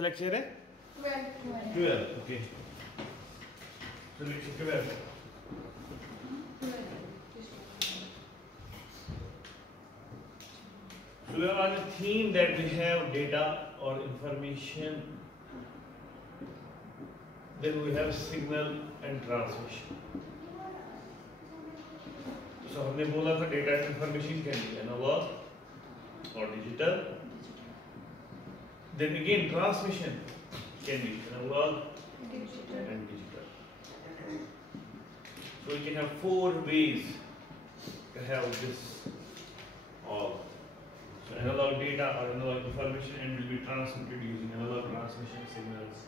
lecture है 12 okay so lecture 12 so we are on a theme that we have data or information, then we have signal and transmission. So हमने बोला था data and information can be analog or digital. Then again transmission can be analog and digital. So we can have 4 ways to have this all. So analog data or analog information and will be transmitted using analog transmission signals.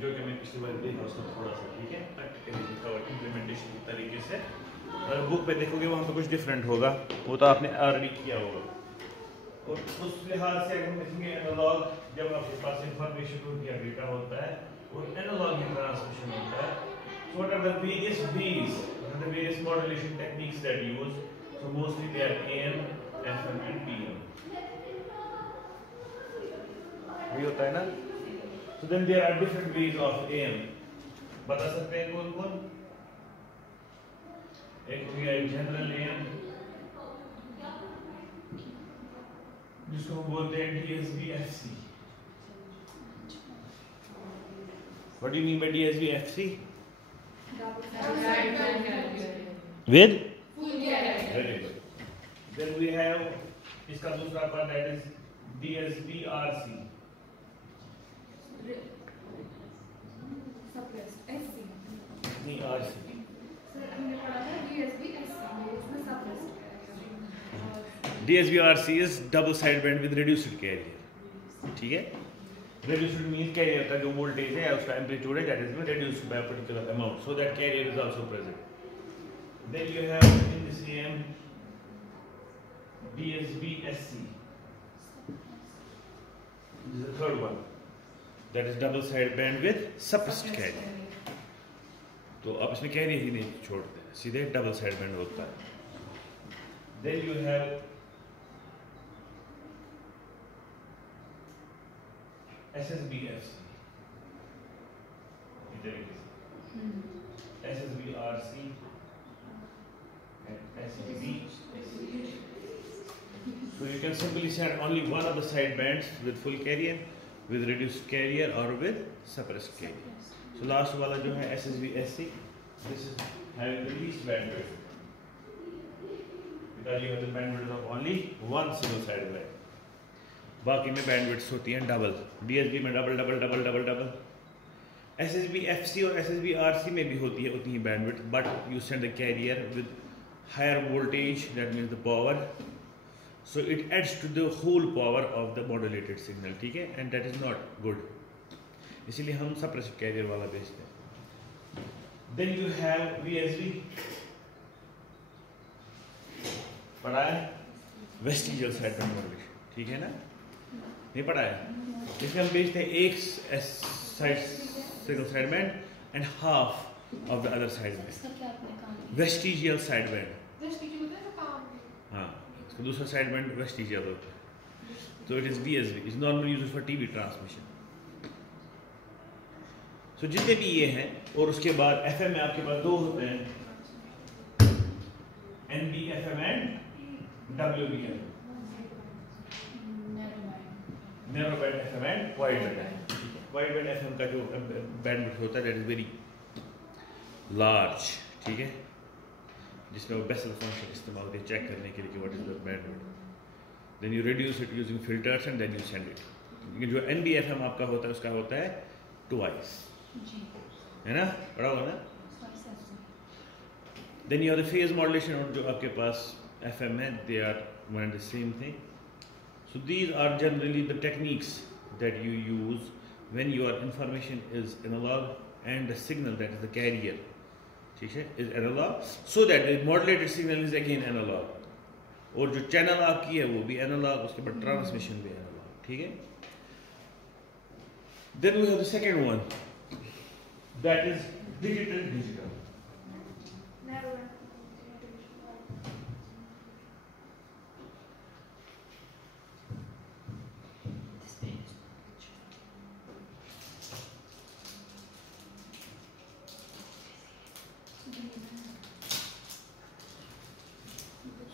जो कि मैं पिछली बार देखा उसका थोड़ा सा ठीक है प्रैक्टिकली देखा और इम्प्लीमेंटेशन की तरीके से अगर बुक पे देखोगे वहाँ पे कुछ डिफरेंट होगा वो तो आपने ऑलरेडी किया होगा और उस लिहाज से अगर हम देखेंगे एनालॉग जब आपके पास इंफॉर्मेशन होती है डेटा होता है और एनालॉग में ट्रांसमिशन होता है so what are the various ways what are the various modulation techniques that use so mostly they are AM FM and PM ये होता है ना so then there are different ways of AM बता सकते हैं कौन कौन एक हो गया जनरल AM जिसको हम बोलते हैं DSB-FC what do you mean by DSB-FC with very good then we have इसका दूसरा पार्ट that is DSB-RC नहीं RC DSB-RC is double sideband with reduced carrier ठीक है reduced means carrier का जो voltage है उसका amplitude है that is been reduced by a particular amount so that carrier is also present then you have in the same DSB-SC this is the third one that is double sideband with suppressed carrier तो आप इसमें carrier ही नहीं छोड़ते सीधे double sideband होता है then you have SSB-FC SSB-RC and SSB so you can simply send only one of the side bands with full carrier with reduced carrier or with suppressed carrier so last वाला जो है SSB-SC this is having the least bandwidth because you have the bandwidth of only one single side band बाकी में bandwidth होती हैं double DSB में double double double double double SSB-FC और SSB-RC में भी होती है उतनी ही bandwidth but you send the carrier with higher voltage that means the power so it adds to the whole power of the modulated signal ठीक है and that is not good इसीलिए हम सप्रेस्ड कैरियर वाला भेजते हैं then you have VSB पढ़ा है vestigial side modulation ठीक है ना नहीं पढ़ा है इसमें हम भेजते हैं एक side single side band and half of the other side band vestigial side band हाँ इसका दूसरा साइड बैंड वेस्टिजियल होता है तो it is VSB is normally used for TV transmission सो जितने भी ये हैं और उसके बाद FM में आपके पास दो होते हैं NB-FM and WB-FM narrow band FM and wide band FM का जो बैंडविड्थ होता है दैट इज वेरी लार्ज ठीक है जिसमें वो बेसल फंक्शन इस्तेमाल होती है चेक करने के लिए कि what is the bandwidth then you reduce it using filters and then you send it लेकिन जो NB-FM आपका होता है उसका होता है ट्वाइस है ना पढ़ा होगा ना then you have the phase modulation और जो आपके पास FM है they are one and the same thing so these are generally the techniques that you use when your information is analog and the signal that is the carrier ठीक है is analog so that the modulated signal is again analog और जो channel आपकी है वो भी analog उसके बाद transmission भी analog ठीक है then we have the second one that is digital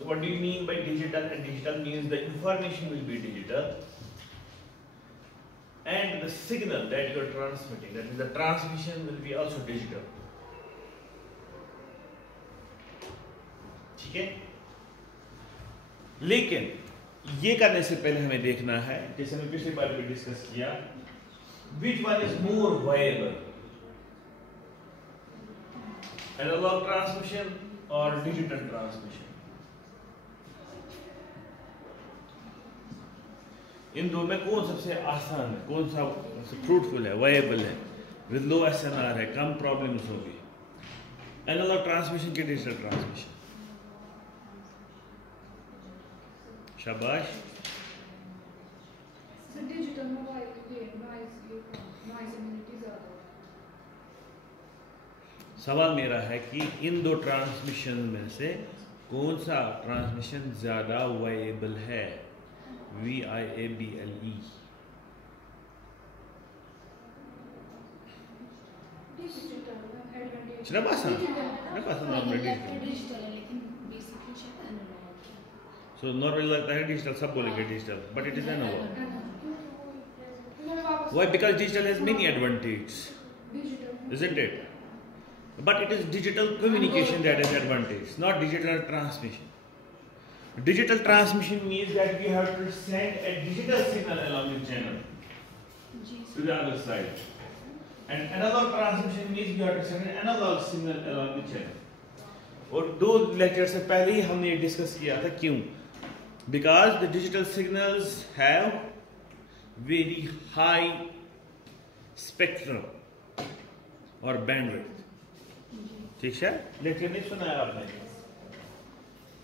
what do you mean by digital? And digital means the information will be digital, and the signal that you are transmitting, that is the transmission, will be also digital. ठीक है? लेकिन ये करने से पहले हमें देखना है, जैसे हमने पिछली बार भी डिस्कस किया, which one is more viable, analog transmission or digital transmission? इन दो में कौन सबसे आसान है, कौन सा फ्रूटफुल है, वायबल है, विद लो SNR है, कम प्रॉब्लम्स होगी, एनालॉग ट्रांसमिशन के डिजिटल ट्रांसमिशन? शाबाश। सवाल मेरा है कि इन दो ट्रांसमिशन में से कौन सा ट्रांसमिशन ज्यादा वायबल है? VIABLE। So नॉर्मली लगता है डिजिटल, सब बोलेंगे digital, but it is analogue. Why? Because digital has many advantages, isn't it? But it is digital communication that has advantage, not digital transmission. Digital transmission means that we have to send a digital signal along the channel to the other side, and analog transmission means we have to send an analog signal along the channel. और दो lecture से पहले ही हमने ये discuss किया था, क्यों? Because the digital signals have very high spectrum और bandwidth। ठीक है? लेक्चर नहीं सुना है आपने?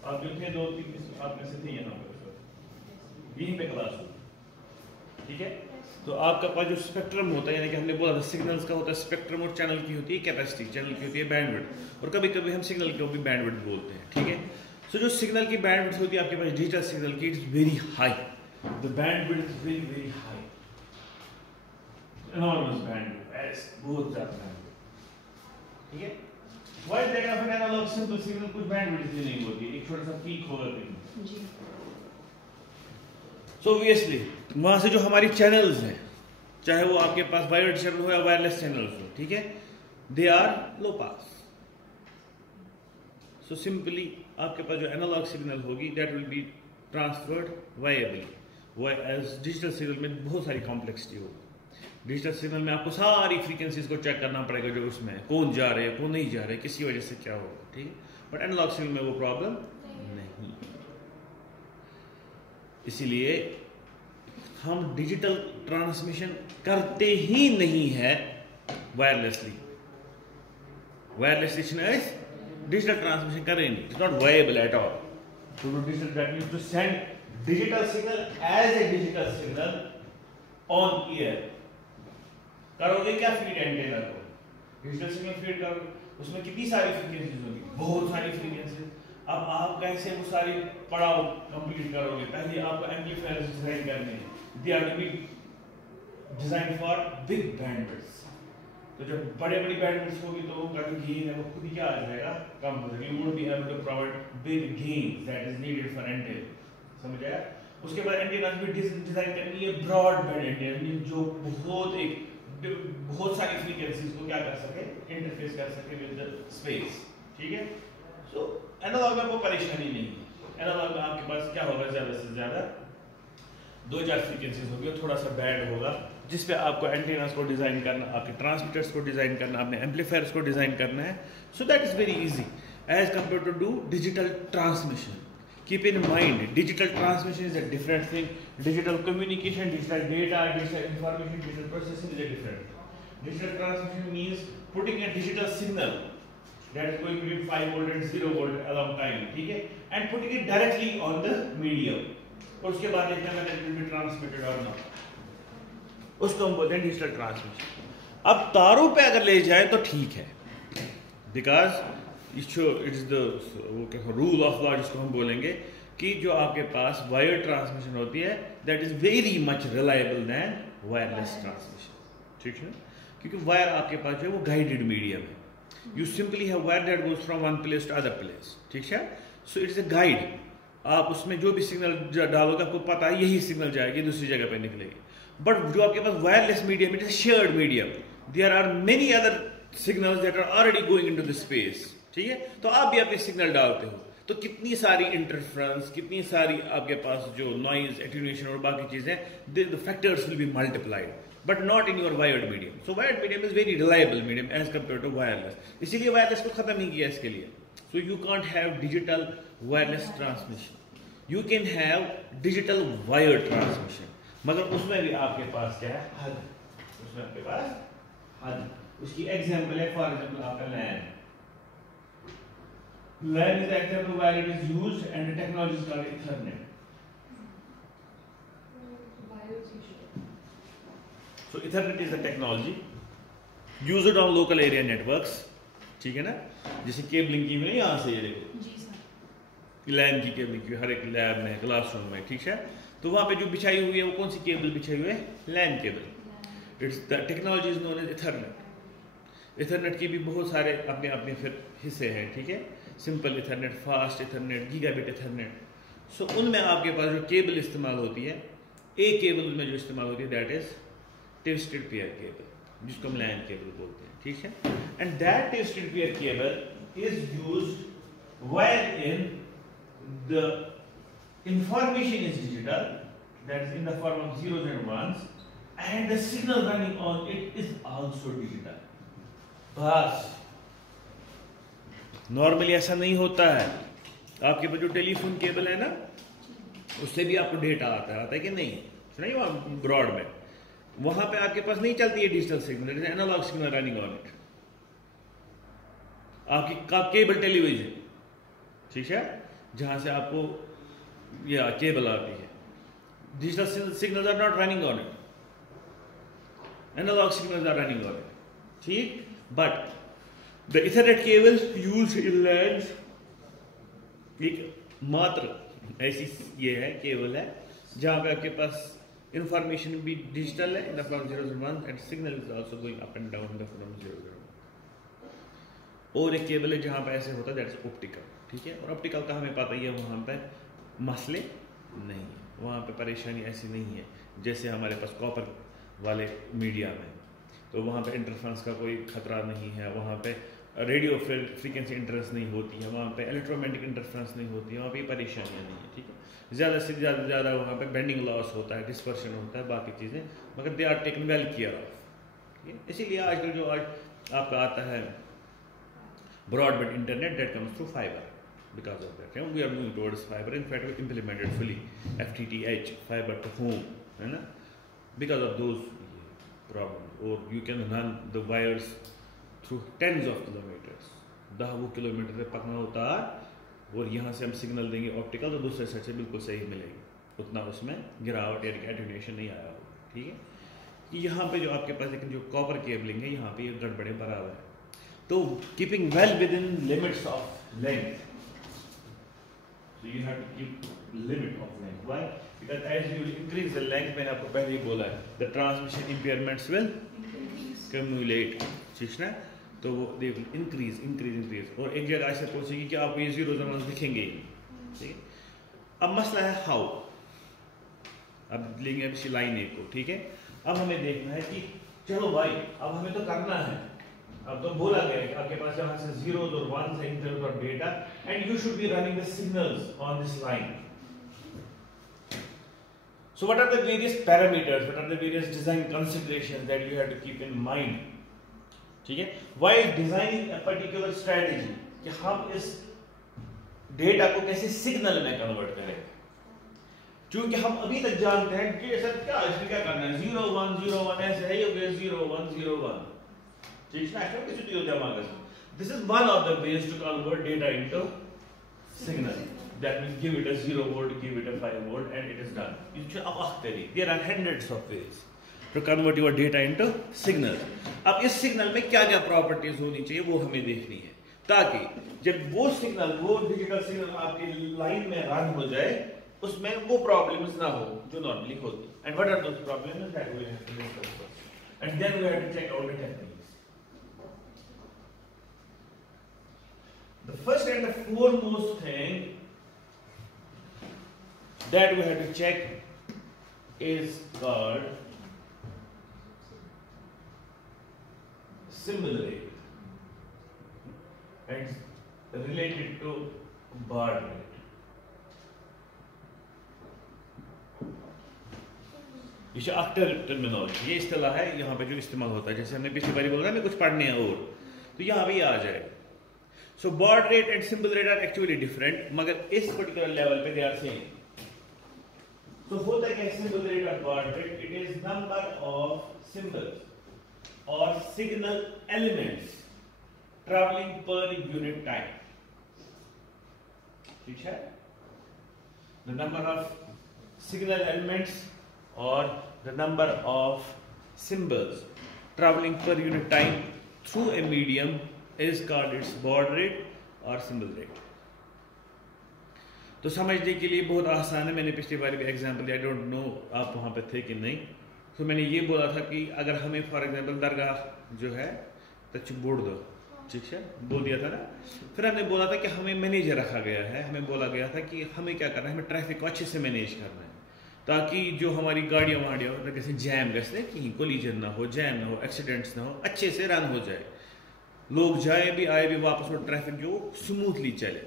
आप जो थे 2-3 आप में से थे यहाँ पर, यहीं पे क्लास हो, ठीक है? तो आपका पास जो स्पेक्ट्रम होता है, यानी कि हमने बोला था सिग्नल्स का होता है स्पेक्ट्रम, और चैनल की होती है कैपेसिटी, चैनल की होती है बैंडविड्थ, और कभी कभी हम सिग्नल को भी बैंडविड्थ बोलते हैं, ठीक है? सो जो सिग्नल की बैंडविड्थ होती है आपके पास डिजिटल सिग्नल की, it's very high, the bandwidth is very very high, enormous bandwidth, बहुत ज्यादा बैंडविड्थ, ठीक है? Why is that? of an analog simple signal कुछ बैंडविड्थ ही नहीं होती, एक छोटा सा पीक होगा कहीं जी। So obviously वहां से जो हमारी चैनल्स हैं, चाहे वो आपके पास वायर्ड चैनल हो या वायरलेस चैनल्स हो, ठीक है, they are low pass. So simply आपके पास जो एनालॉग सिग्नल होगी that will be transferred viably, as digital signal में बहुत सारी कॉम्प्लेक्सिटी होगी। डिजिटल सिग्नल में आपको सारी फ्रीक्वेंसीज को चेक करना पड़ेगा जो उसमें है, कौन जा रहे हैं कौन नहीं जा रहे, किसी वजह से क्या होगा, ठीक है? बट एनालॉग सिग्नल में वो प्रॉब्लम नहीं। इसीलिए हम डिजिटल ट्रांसमिशन करते ही नहीं है वायरलेसली। वायरलेसली डिजिटल ट्रांसमिशन करें नहीं, it's not viable at all to do digital, that means to send digital signal as a digital signal on air. करोगे क्या? फीड एंटेना को डिजिटल सिग्नल फीड करोगे, उसमें कितनी सारी फ्रीक्वेंसीज होगी, बहुत सारी फ्रीक्वेंसीज। अब आप कैसे वो सारी पड़ाव कंप्लीट करोगे? पहले आपको एम्पलीफायर्स डिजाइन करने हैं, they are to be design for big bandwidth. तो जब बड़ी बैंडविड्थ होगी तो उनका जो गेन है वो खुद ही क्या आ जाएगा, कम हो जाएगा। You won't be able to provide big gain that is needed for antenna, समझ आया? उसके बाद एंटेना भी डिजाइन करनी है ब्रॉड बैंड एंटेना, जो बहुत सारी फ्रीक्वेंसीज को क्या कर सके, इंटरफेस कर सके विद द स्पेस, ठीक है? सो एनालॉग में वो परेशानी नहीं है। एनालॉग में आपके पास क्या होगा, ज्यादा से ज्यादा 2-4 फ्रीक्वेंसीज होगी और थोड़ा सा बैंड होगा, जिस पे आपको एंटेनास को डिजाइन करना, आपके ट्रांसमीटर्स को डिजाइन करना, अपने एम्पलीफायर्स को डिजाइन करना है। So that is very easy as compare to do digital transmission. Keep in mind, digital transmission is a different thing. Digital communication, digital data, digital information, digital processing is a different thing. Digital transmission means putting a digital signal that is going between 5 volt and 0 volt along time, ठीक है? And putting it directly on the medium. और उसके बाद देखना है that it will be transmitted or not. उसको हम बोलते हैं डिजिटल ट्रांसमिशन। अब तारों पे अगर ले जाए तो ठीक है, because it's the rule of law जिसको हम बोलेंगे कि जो आपके पास वायर ट्रांसमिशन होती है that is very much reliable than wireless transmission, ठीक है? क्योंकि वायर आपके पास जो है वो गाइडेड मीडियम है। You simply have wire that goes from one place to other place, ठीक है? सो इट्स अ गाइड, आप उसमें जो भी सिग्नल डालोगे आपको पता है यही सिग्नल जाएगी, दूसरी जगह पे निकलेगी। बट जो आपके पास wireless medium, it is shared medium, there are many other signals that are already going into the space, ठीक है। तो आप भी अपने सिग्नल डालते हो, तो कितनी सारी इंटरफ्रेंस, कितनी सारी आपके पास जो नॉइज, एटेन्यूएशन और बाकी चीजें, the factors will be multiplied, but not in your wired medium. So wired medium is very reliable medium as compare to wireless, इसीलिए वायरलेस को खत्म नहीं किया इसके लिए। So you can't have digital wireless transmission, you can have digital wired transmission, मगर उसमें भी आपके पास क्या है, हद, उसमें आपके पास हद। उसकी एग्जांपल है फॉर एग्जांपल आपका लैन is the example where it is used and the technology is called Ethernet. So Ethernet is the technology used on local area networks, ठीक है ना, जैसे केबलिंग की नहीं, यहाँ से ये देखो लैन की केबलिंग की हर एक लैब में, क्लासरूम में, ठीक है। तो वहाँ पे जो बिछाई हुई है वो कौन सी केबल बिछाई हुई है, LAN cable. It's the technology is known as Ethernet. Ethernet की भी बहुत सारे अपने अपने फिर हिस्से हैं, ठीक है, simple ethernet, fast ethernet, gigabit ethernet. So उनमें आपके पास जो केबल इस्तेमाल होती है, एक केबल में जो इस्तेमाल होती है that is twisted pair cable, जिसको हम लैन केबल बोलते हैं, ठीक है। And that twisted pair cable is used when in the information is digital, that is in the form of zeros and ones, and the signal running on it is also digital. बस normally ऐसा नहीं होता है। आपके पास जो telephone cable है ना, उससे भी आपको डेटा आता है कि नहीं, सुनाइए वहाँ ब्रॉड में, वहां पे आपके पास नहीं चलती है digital signal, it is analog signal running on it. आपकी केबल टेलीविजन, ठीक है, जहां से आपको या केबल आती है, digital signals are not running on it, analog signals are running on it, ठीक। But the ethernet cable used in LAN एक मात्र ऐसी ये है केबल है जहां पे आपके पास इंफॉर्मेशन भी डिजिटल है इन the form 0 and 1 and signal is also going up and down in the form 0 और एक केबल है जहां पे ऐसे होता है दैट इज ऑप्टिकल, ठीक है। और ऑप्टिकल का हमें पता ही है वहां पे मसले नहीं है, वहाँ पे परेशानी ऐसी नहीं है जैसे हमारे पास कॉपर वाले मीडिया में। तो वहाँ पे इंटरफ्रेंस का कोई खतरा नहीं है, वहाँ पे रेडियो फ्रीक्वेंसी इंटरफ्रेंस नहीं होती है, वहाँ पे इलेक्ट्रोमैग्नेटिक इंटरफ्रेंस नहीं होती है, वहाँ पे परेशानियाँ नहीं है, ठीक है। ज़्यादा से ज़्यादा वहाँ पे बेंडिंग लॉस होता है, डिस्पर्शन होता है, बाकी चीज़ें, मगर they are taken well care of, ठीक है। इसीलिए आजकल जो आज आपका आता है broadband internet that comes through fibre, because of that we are moving towards fiber. In fact, we implemented fully FTTH, fiber to home, है ना, because of those problems. Or you can run the wires through tens of kilometers, 10 kilometre से पकना होता है, और यहाँ से हम signal देंगे ऑप्टिकल तो दूसरे साइड से बिल्कुल सही मिलेगी, उतना उसमें गिरावट या एटेन्यूएशन नहीं आया होगा, ठीक है। कि यहाँ पे जो आपके पास लेकिन जो कॉपर केबलिंग है, यहाँ पे ये गड़बड़े बराबर है। तो keeping well with in limits of length, so you have to keep limit of length. Why? Because as you increase the length, मैंने आपको पहले ही बोला है, the transmission impairments will accumulate, ठीक है। तो वो they will increase और एक जगह ऐसे पहुंचेगी कि आपको ये जीरो ज़माना दिखेंगे ही, ठीक है। अब मसला है हाउ, अब लेंगे अब इसी लाइन एक को, ठीक है। अब हमें देखना है कि चलो भाई अब हमें तो करना है, अब तो बोला गया है कि आपके पास यहाँ से zeros और ones है इंटरनेट और data, and you should be running the signals on this line. So what are the various parameters, what are the various design considerations that you have to keep in mind, ठीक है। While designing a particular strategy, कि हम इस data को कैसे signal में convert करें, क्योंकि हम अभी तक जानते हैं कि सर क्या इसमें क्या करना है, 0 1 0 1 ऐसे है, ये 0 1 0 1, ठीक है। किसी चीज जमा कर, this is one of the ways to convert data into signal, that means give it a 0 volt, give it a 5 volt, and it is done. There are hundreds of ways to convert your data into signal. अब इस signal में क्या क्या properties होनी चाहिए वो हमें देखनी है, ताकि जब वो सिग्नल, वो डिजिटल सिग्नल आपके लाइन में रन हो जाए, उसमें वो प्रॉब्लम्स ना हो जो नॉर्मली होती। And what are those problems that we have to discuss first, and then we have to check out the techniques. The first and the foremost thing that we have to check is called symbol rate and related to baud rate. ये अक्टर terminology, ये इस्तेलाह है यहाँ पे जो इस्तेमाल होता है, जैसे हमने पिछली बार बोला हमें कुछ पढ़ने हैं और तो यहाँ भी आ जाएगा. So baud rate and symbol rate are actually different, मगर इस पर्टिकुलर लेवल पे दे आर सेम. तो होता है क्या symbol rate और baud rate? It is number of symbols और signal elements travelling per unit time. ठीक है, the number of signal elements or the number of symbols traveling per unit time through a medium is called its baud rate or symbol rate. तो समझने के लिए बहुत आसान है. मैंने पिछली बार भी एग्जांपल दिया, आई डोंट नो आप वहाँ पे थे कि नहीं. तो मैंने ये बोला था कि अगर हमें फॉर एग्जांपल दरगाह जो है तच बोर्ड दो, ठीक है, बोल दिया था ना. फिर हमने बोला था कि हमें मैनेजर रखा गया है, हमें बोला गया था कि हमें क्या करना है, हमें ट्रैफिक को अच्छे से मैनेज करना है ताकि जो हमारी गाड़ियाँ वाड़ियाँ कैसे जैम गए कहीं कोलिजन ना हो, जैम ना हो, एक्सीडेंट्स ना हो, अच्छे से रन हो जाए, लोग जाए भी आए भी वापस, और ट्रैफिक जो स्मूथली चले.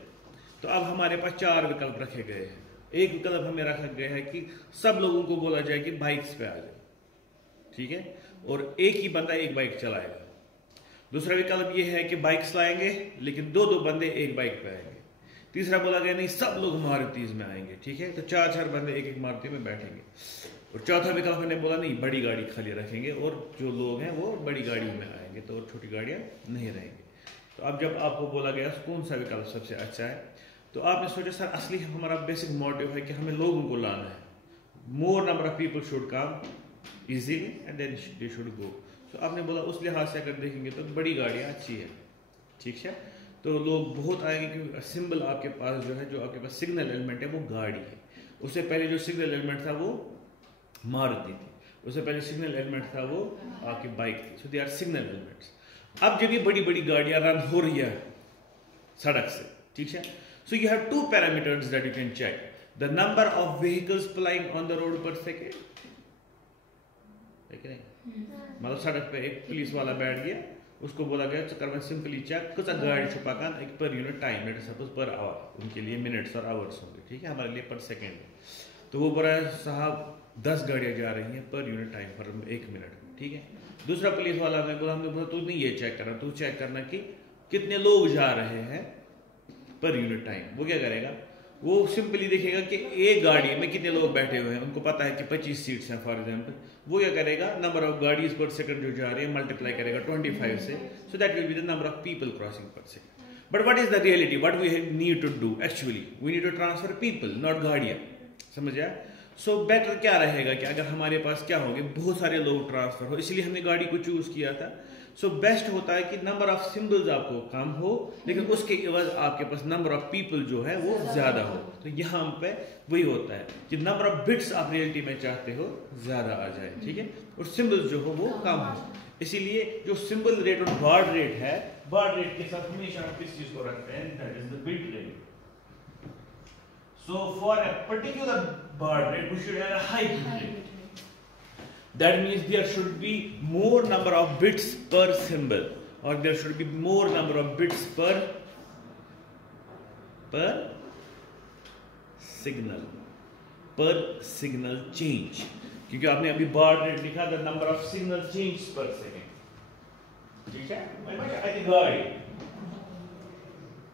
तो अब हमारे पास 4 विकल्प रखे गए हैं. एक विकल्प हमें रखा गया है कि सब लोगों को बोला जाए कि बाइक्स पे आ जाए, ठीक है, और एक ही बंदा एक बाइक चलाएगा. दूसरा विकल्प ये है कि बाइक्स लाएंगे लेकिन 2-2 बंदे एक बाइक पे आएंगे. तीसरा बोला गया नहीं, सब लोग मारुतिज में आएंगे, ठीक है, तो 4-4 बंदे एक मारुति में बैठेंगे. और चौथा विकल्प मैंने बोला नहीं, बड़ी गाड़ी खाली रखेंगे और जो लोग हैं वो बड़ी गाड़ी में आएंगे, तो और छोटी गाड़ियाँ नहीं रहेंगी. तो अब जब आपको बोला गया कौन सा विकल्प सबसे अच्छा है, तो आपने सोचा सर असली हमारा बेसिक मोटिव है कि हमें लोगों को लाना है. More number of people should come easily and then they should go. तो आपने बोला उस लिहाज से अगर देखेंगे तो बड़ी गाड़ियाँ अच्छी है, ठीक है, तो लोग बहुत आएंगे क्योंकि सिंबल आपके पास जो है, जो आपके पास सिग्नल एलिमेंट है वो गाड़ी है. उससे पहले जो सिग्नल एलिमेंट था वो मारुति थी, उससे पहले सिग्नल एलिमेंट था वो आपकी बाइक थी. सो दे आर सिग्नल एलिमेंट्स. अब जब ये बड़ी बड़ी गाड़ियां रन हो रही है सड़क से, ठीक है, so you have 2 parameters that you can check. The number of vehicles plying on the road per second, है कि नहीं, मतलब सड़क पे एक पुलिस वाला बैठ गया, उसको बोला गया चक्कर में सिंपली चेक कुछ गाड़ी छुपाकर एक पर unit time, let suppose per hour, उनके लिए मिनट्स और आवर्स होंगे, ठीक है, हमारे लिए पर सेकेंड. तो वो बोला साहब 10 गाड़ियाँ जा रही हैं पर यूनिट टाइम पर 1 मिनट, ठीक है. दूसरा पुलिस वाला ने बोला, हमने बोला तू नहीं ये चेक करना, तू चेक करना कि कितने लोग जा रहे हैं पर यूनिट टाइम. वो क्या करेगा, वो सिंपली देखेगा कि एक गाड़ी में कितने लोग बैठे हुए हैं, उनको पता है कि 25 सीट्स हैं फॉर एग्जांपल. वो क्या करेगा, नंबर ऑफ गाड़ीज पर सेकंड जो जा रही है मल्टीप्लाई करेगा 25 से, so that will be the number of people crossing per second. But what is the reality, what we need to do actually, we need to transfer people not गाड़ियाँ. समझ आया. सो बेटर क्या रहेगा कि अगर हमारे पास क्या होंगे बहुत सारे लोग ट्रांसफर हो, इसलिए हमने गाड़ी को चूज किया था. सो बेस्ट होता है कि नंबर ऑफ सिंबल्स आपको कम हो लेकिन उसके एवज आपके पास नंबर ऑफ पीपल जो है वो ज्यादा हो. तो यहाँ पे वही होता है कि नंबर ऑफ बिट्स आप रियलिटी में चाहते हो ज्यादा आ जाए, ठीक है, और सिंबल्स जो हो वो कम हो. इसीलिए जो सिंबल रेट और बाड रेट है, बाड रेट के साथ हमेशा हम किस चीज को रखते हैं, that is the bit rate. So for a particular baud rate, we should have a high bit rate. That means there should be more number of bits per symbol, or there should be more number of bits per signal change. क्योंकि आपने अभी baud rate लिखा, the number of signal change per second. ठीक है? I think गाड़ी.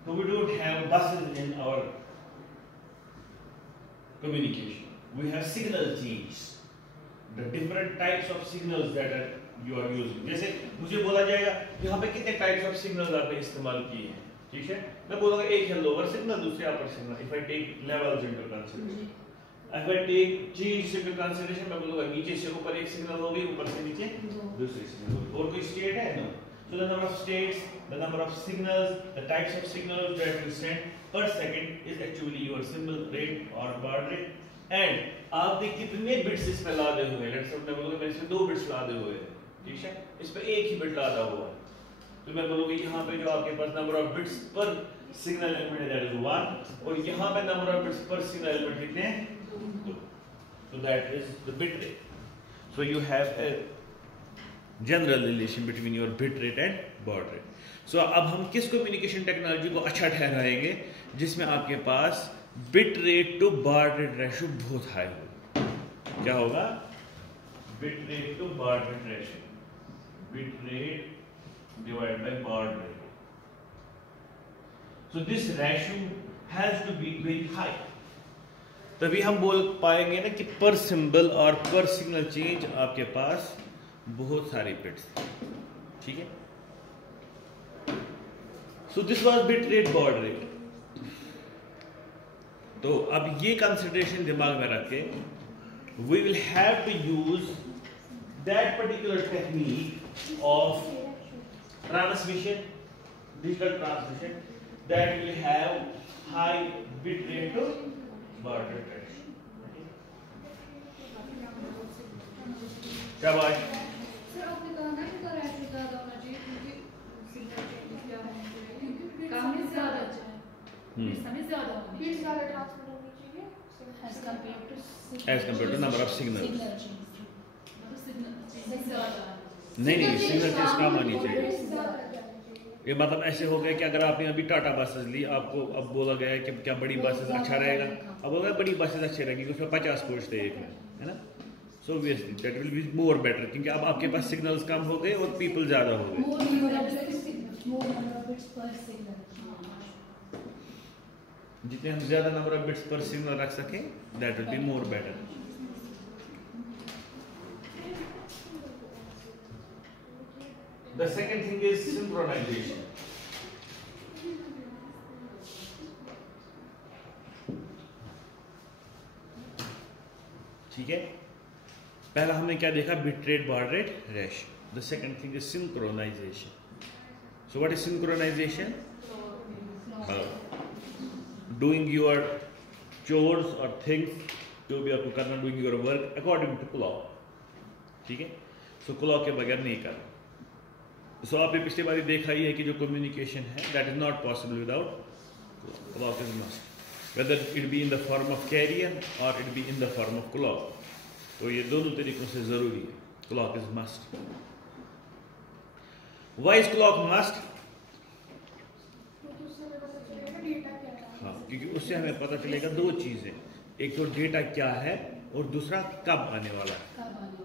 So we don't have buses in our communication. We have signal change, the different types of signals that you are using. जैसे मुझे बोला जाएगा यहाँ पे कितने types of signals आपने इस्तेमाल किए हैं, ठीक है, मैं बोलूँगा एक है lower signal, दूसरे upper signal. If I take levels into consideration, if I take change into consideration, मैं बोलूँगा नीचे से ऊपर एक signal होगी, ऊपर से नीचे दूसरी signal होगी. और कोई state है ना? So the number of states, the number of signals, the types of signals that you send per second is actually your symbol rate or baud rate. And आपने कितने बिट्स इसमें लादे हुए हैं, लेट्स से मैं बोलूँगा मैं इसमें 2 बिट्स लादे हुए हैं, ठीक है, इस पे एक ही बिट लादा हुआ है, तो मैं बोलूँगा यहाँ पे जो आपके पास नंबर ऑफ बिट्स पर सिग्नल एलिमेंट है दैट इज 1, और यहाँ पे नंबर ऑफ बिट्स पर सिग्नल एलिमेंट कितने हैं 2. So that is the bit rate. So you have a general relation between your bit rate and baud rate. So अब हम किस कम्युनिकेशन टेक्नोलॉजी को अच्छा ठहराएंगे जिसमें आपके पास बिट रेट टू बाड रेट रेशियो बहुत हाई होगा. क्या होगा? बिट रेट टू बाड rate ratio, bit rate divide by बाड rate. So this ratio has to be very high. तभी हम बोल पाएंगे ना कि पर सिंबल और पर सिग्नल चेंज आपके पास बहुत सारे बिट्स. ठीक है. So this was bit rate baud rate. तो अब ये कंसिडरेशन दिमाग में रख के we will have to use that particular technique of transmission, digital transmission, that will have high bit rate to baud rate ratio. शाबाश. सर आपने कहा ना कि रेशियो ज्यादा होना चाहिए क्योंकि सिग्नल चेंज क्या है काम में ज्यादा अच्छा है. समय ज्यादा होना चाहिए, ज्यादा ट्रांसफर होनी चाहिए as compared to number of signals. Signal ज्यादा नहीं, सिग्नल चेंज कम आनी चाहिए. ये मतलब ऐसे हो गया कि अगर आपने अभी टाटा बसेस ली, आपको अब बोला गया है कि क्या बड़ी बसेस अच्छा रहेगा. अब बोला बड़ी बसेस अच्छी रहेगी, उसमें 50 कोच थे एक में, है ना. So obviously that will be more better क्योंकि अब आपके पास सिग्नल्स कम हो गए और पीपल ज्यादा हो गए. जितने हम ज्यादा नंबर ऑफ बिट्स पर सिग्नल रख सकें that will be more better. The second thing is synchronization. ठीक है. पहला हमने क्या देखा? Bit rate baud rate ratio. The second thing is synchronisation. So what is synchronisation? Doing your chores or things जो भी आपको करना, doing your work according to clock. ठीक है. सो क्लॉक के बगैर नहीं करना. सो आपने पिछली बार देखा ही है कि जो कम्युनिकेशन है that is not possible without clock is must, whether it be in the form of carrier और it be in the form of clock. तो ये दोनों तरीकों से जरूरी है. Clock is must. Why is clock must? हाँ, क्योंकि उससे हमें पता चलेगा दो चीजें. एक तो डेटा क्या है और दूसरा कब आने वाला है.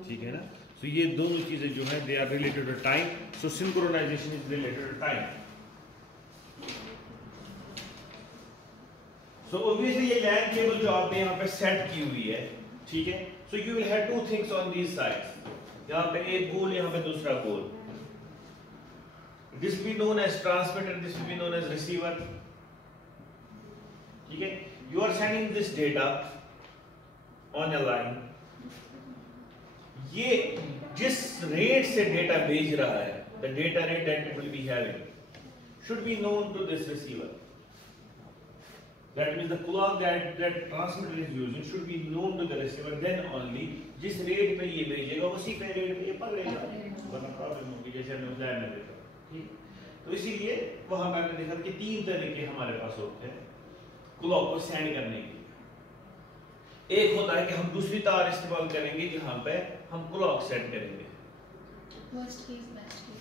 ठीक है ना. सो ये दोनों चीजें जो है they are related to time. So synchronisation is related to time. So obviously ये लैन केबल जो आपने यहाँ पे सेट की हुई है, ठीक है. So you will have two things on these sides. यहाँ पे एक गोल, यहाँ पे दूसरा गोल. This will be known as transmitter, this will be known as receiver. ठीक है. You are sending this data on a line. ये जिस रेट से डेटा भेज रहा है, the data rate that it will be having should be known to this receiver. That means the clock that transmitter is using should be known to the receiver. Then only जिस rate पे ये भेजेगा उसी पे rate पे ये पकड़ेगा. वरना प्रॉब्लम होगी, जैसे हमने उस लाइन में देखा. ठीक. तो इसीलिए वहां पर हमने देखा कि 3 तरीके हमारे पास होते हैं क्लॉक को सेंड करने के. एक होता है कि हम दूसरी तार इस्तेमाल करेंगे जहां पे हम क्लॉक सेट करेंगे.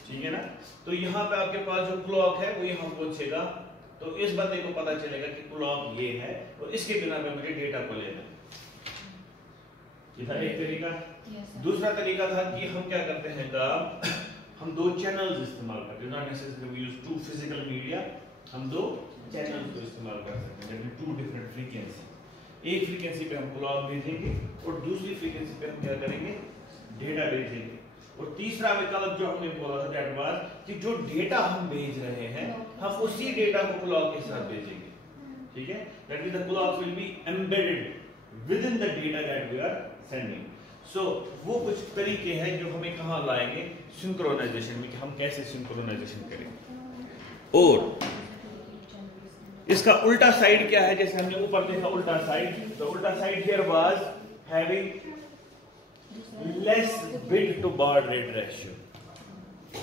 ठीक है ना. तो यहाँ पे आपके पास जो क्लॉक है वो यहाँ पहुंचेगा, तो इस बंदे को पता चलेगा कि क्लॉक ये है और इसके बिना पे मुझे डेटा को लेना है. ये था एक तरीका. दूसरा तरीका था कि हम क्या करते हैं काम, हम 2 चैनल्स इस्तेमाल करते हैं. Not necessary we use 2 physical media. हम 2 चैनल्स को इस्तेमाल कर सकते हैं, 2 डिफरेंट फ्रीक्वेंसी. एक फ्रीक्वेंसी पे हम क्लॉक भेजेंगे और दूसरी फ्रीक्वेंसी पे हम क्या करेंगे, डेटा भेजेंगे. और तीसरा विकल्प जो हमने बोला था दैट वाज कि जो डेटा हम भेज रहे हैं हम उसी डेटा को क्लॉक के साथ भेजेंगे. ठीक है. That is the clock will be embedded with in the data that we are sending. So वो कुछ तरीके हैं जो हमें कहां लाएंगे, सिंक्रोनाइजेशन में, कि हम कैसे सिंक्रोनाइजेशन करेंगे. और इसका उल्टा साइड क्या है, जैसे हमने ऊपर देखा उल्टा साइड. तो उल्टा side here was having less bit to baud rate ratio.